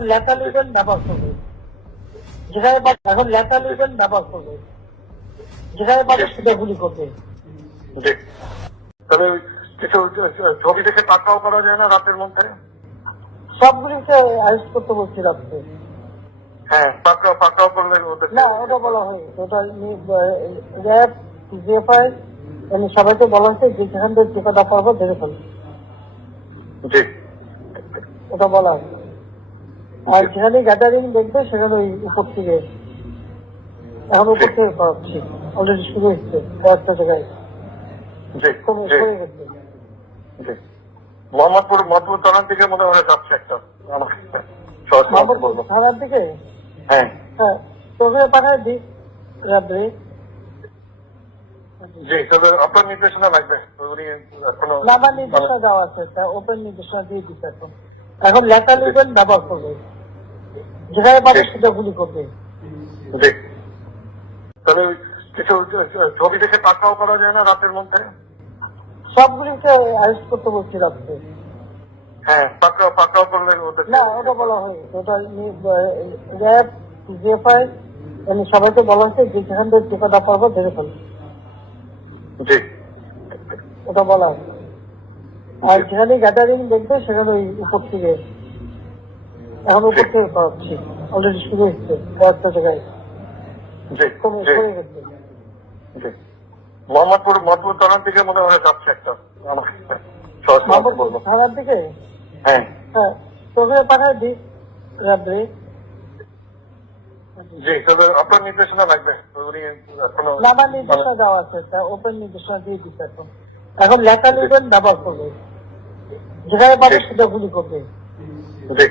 লিখবেন ব্যবহার করবে। যেখানে এখন ব্যবহার করবে। যেখানে পাবে সেটা গুলি করবে। তবে কিছু ছবি দেখে পাকাও করা যায় না রাতের মধ্যে? সবগুলিকে করতে বলছি রাত্রে। হ্যাঁ পাকাও পাকাও করলে না ওটা বলা হয়নি। ওটা র্যাব জিএফআই এমনি সবাইকে বলা হয়েছে যে যেখান থেকে যে কটা পারব ফেলবে। জি ওটা বলা হয়েছে আর যেখানে গ্যাদারিং দেখবে সেখানে ওই উপর থেকে এখন উপর থেকে অলরেডি শুরু হচ্ছে কয়েকটা জায়গায়। মোহাম্মদপুর থানার দিকে মনে হয় যাচ্ছে একটা। থানার দিকে? হ্যাঁ। হ্যাঁ পাঠায় দিই রাত্রে। জি তবে আপনার নির্দেশনা লাগবে। উনি না আমার নির্দেশনা দেওয়া আছে। ওপেন নির্দেশনা দিয়ে দিচ্ছে এখন। এখন লেখা লিখবেন ব্যবহার করবে যেখানে পাবে সেটা গুলি করবে। কিছু ছবি দেখে করা যায় না রাতের মধ্যে? সবগুলিকে অ্যারেস্ট করতে বলছি রাত্রে। হ্যাঁ পাকাও পাকাও করলে না ওটা বলা হয়নি। ওটা র্যাব জিএফআই সবাইকে বলা হয়েছে যে যেখান থেকে যে কটা পারব ফেলবে জি। ওটা বলা হয়েছে আর যেখানে গ্যাদারিং দেখবে সেখানে ওই উপর থেকে এখন থেকে করাচ্ছি অলরেডি শুরু হচ্ছে কয়েকটা জায়গায়। মোহাম্মদপুর থানার দিকে মনে হয় যাচ্ছে একটা। থানার দিকে? হ্যাঁ। হ্যাঁ তোকে পাঠায় দিই রাত্রে। জি তবে আপনার নির্দেশনা লাগবে। আমার নির্দেশনা দেওয়া আছে। ওপেন নির্দেশনা দিয়ে দিচ্ছে এখন। এখন লেখা লিখবেন ব্যবহার করবে যেখানে পাবে সেটা গুলি করবে জি।